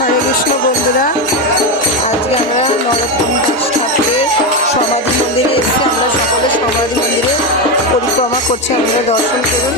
হরে কৃষ্ণ বন্ধুরা, আজকে আমরা নরোত্তম দাস ঠাকুরের সমাধি মন্দিরে এসেছি। আমরা সকলে সমাধি মন্দিরে পরিক্রমা করছি, আপনারা দর্শন করুন।